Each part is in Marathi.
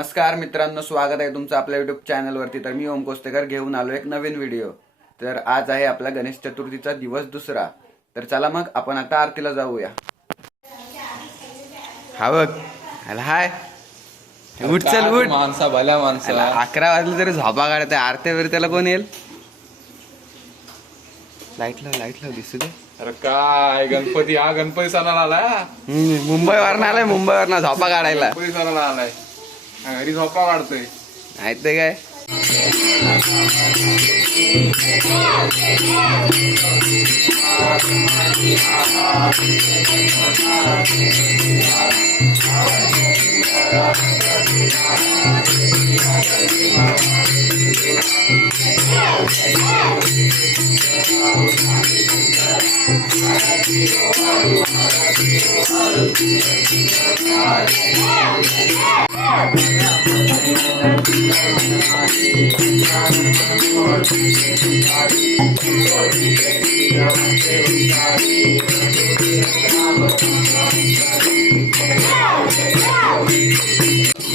नमस्कार मित्रांनो स्वागत आहे तुमचं आपल्या युट्यूब चॅनलवरती तर मी ओम कोस्तेकर घेऊन आलो एक नवीन व्हिडिओ तर आज आहे आपला गणेश चतुर्थीचा दिवस दुसरा. तर चला मग आपण आता आरतीला जाऊया. हा बघ हॅलो हाय. उठ चल उठ. माणसा भल्या माणसा. अला, अकरा वाजले तरी झोपा काढते. आरती वरती त्याला कोण येईल? लाइट लाव लाइट लाव दिसू दे. अरे काय गणपती हा गणपती सणाला आलाय? हा. मुंबईवरनं आलाय मुंबईवरनं झोपा काढायला. गणपती सणाला आलाय. घरी झोपा वाढतोय. माहीत ते काय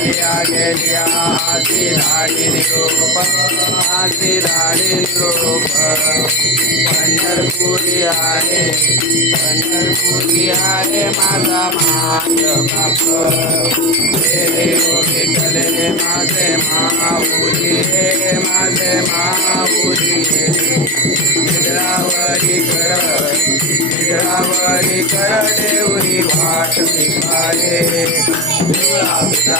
हरियागे लिया हाथी लाड़ी निरूप हाथी लाड़ी निरूप पंढरपुरी आए पंढरपुरी आए माता माय बाप तेरे योगी कले मासे माऊली रे मासे माऊली रे निद्रावरी कर निद्रावरी कर देवरी वाट दिखाए कैसा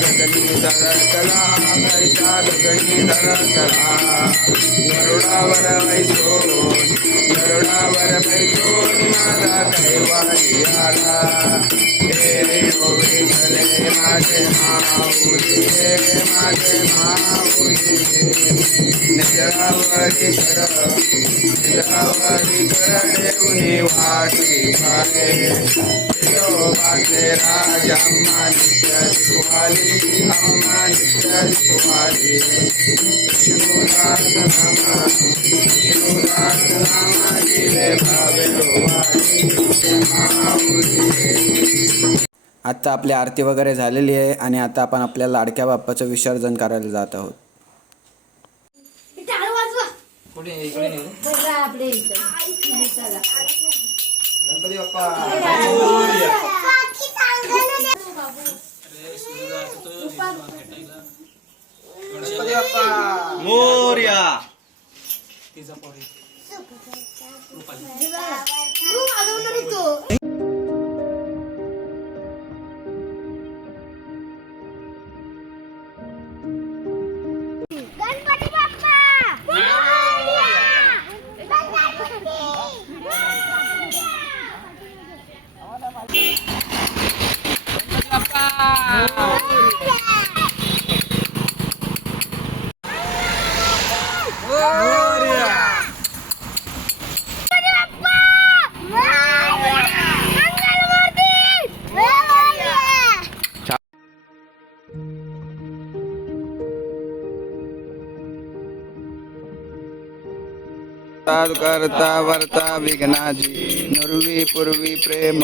गगनी तरकला कैसा गगनी तरकला गरुडावर बैसो गरुडावर आता आपली आरती वगैरे झालेली आहे आणि आता आपण आपल्या लाडक्या बाप्पाचं विसर्जन करायला जात आहोत. गणपती बाप्पा. करता वर्ता विघ्नाची नुर्वी पूर्वी प्रेम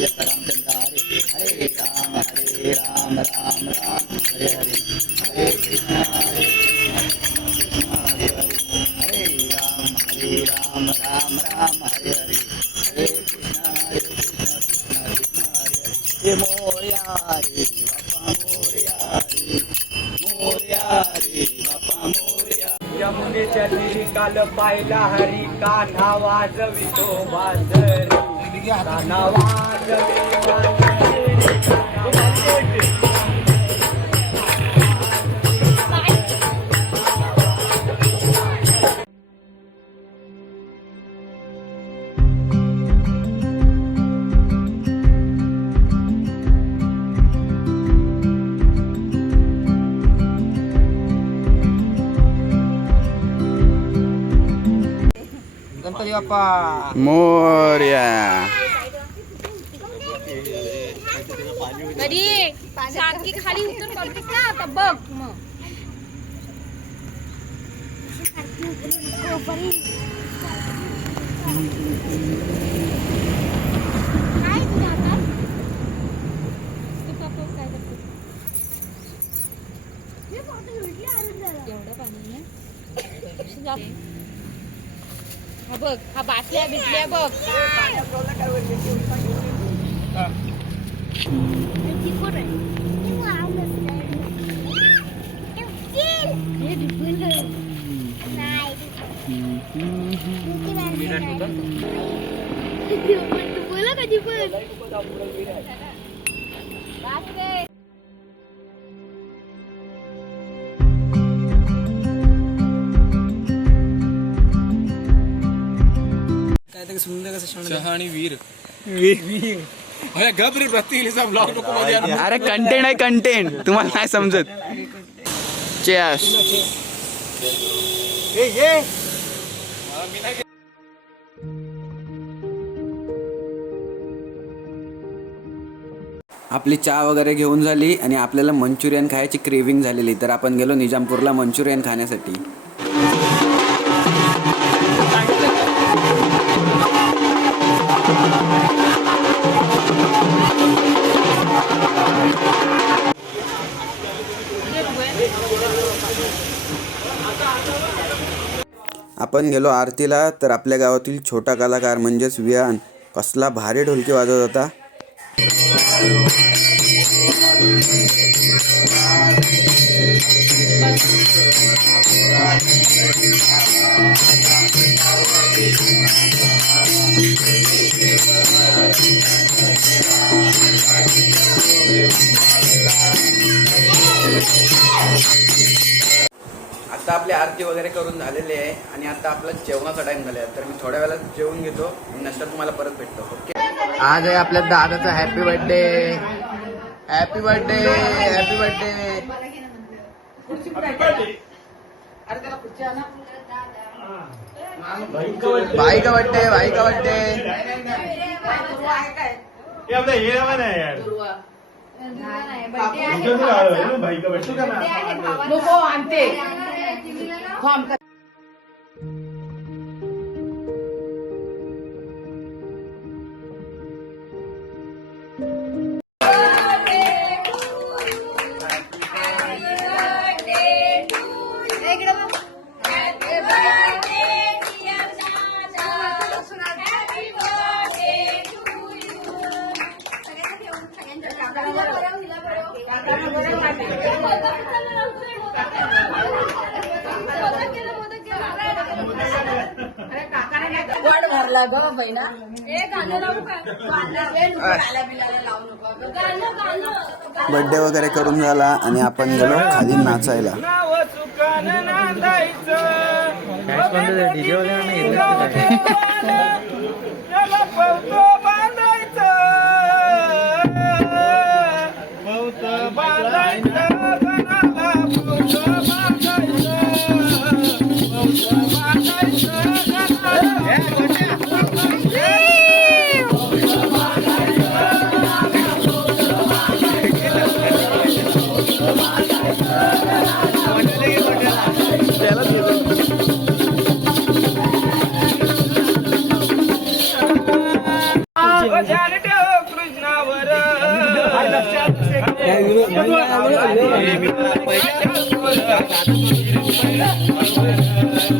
राम कृपायची हरे मोर्या रे बापा मोर्या रे मोर्या रे यमुनेच्या तिरी काल पाहिला हरी कान्हा वाजवितो बाजरी कान्हा बाप्पा मोर्या. अरे सारखी खाली उतर करते का आता बघ मग? एवढं पाणी बघ हा बाटल्या बिटल्या बघ. बोला कधी पण चहा आणि वीर. प्रत्येक ब्लॉग नको मध्ये आणू. अरे कंटेंट आहे कंटेंट तुम्हाला नाही समजत. चेस आपली चहा वगैरे घेऊन झाली आणि आपल्याला मंचुरियन खायची क्रेविंग झालेली. तर आपण गेलो निजामपूरला मंचुरियन खाण्यासाठी. आपण गेलो आरतीला तर आपल्या गावातील छोटा कलाकार म्हणजेच विहान कसला भारी ढोलकी वाजवत होता. आता आपली आरती वगैरे करून झालेली आहे आणि आता आपला जेवणाचा टाइम झाला आहे. तर मी थोड्या वेळात जेवून घेतो आणि नंतर तुम्हाला परत भेटतो. ओके आज आहे आपल्या दादाचा happy birthday happy birthday happy birthday भाई का बर्थडे भाई का बर्थडे ความก बर्थडे वगैरे करून झाला आणि आपण गेलो खाली नाचायला. Thank you.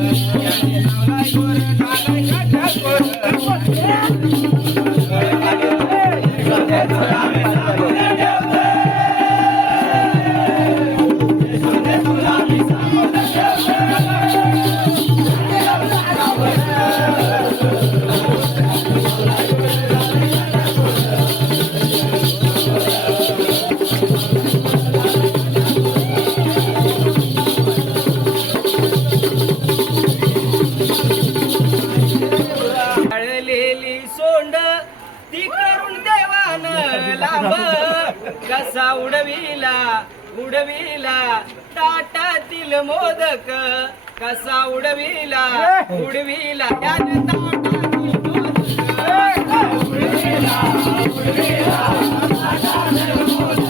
कसा उडविला उडविला त्यानं ताटातील मी आलो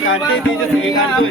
काढते त्याच्या सगळे काढतोय.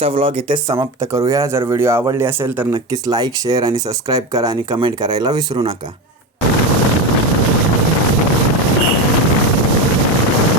आजचा व्लॉग इथेच समाप्त करूया. जर व्हिडिओ आवडली असेल तर नक्कीच लाईक शेअर आणि सबस्क्राईब करा आणि कमेंट करायला विसरू नका.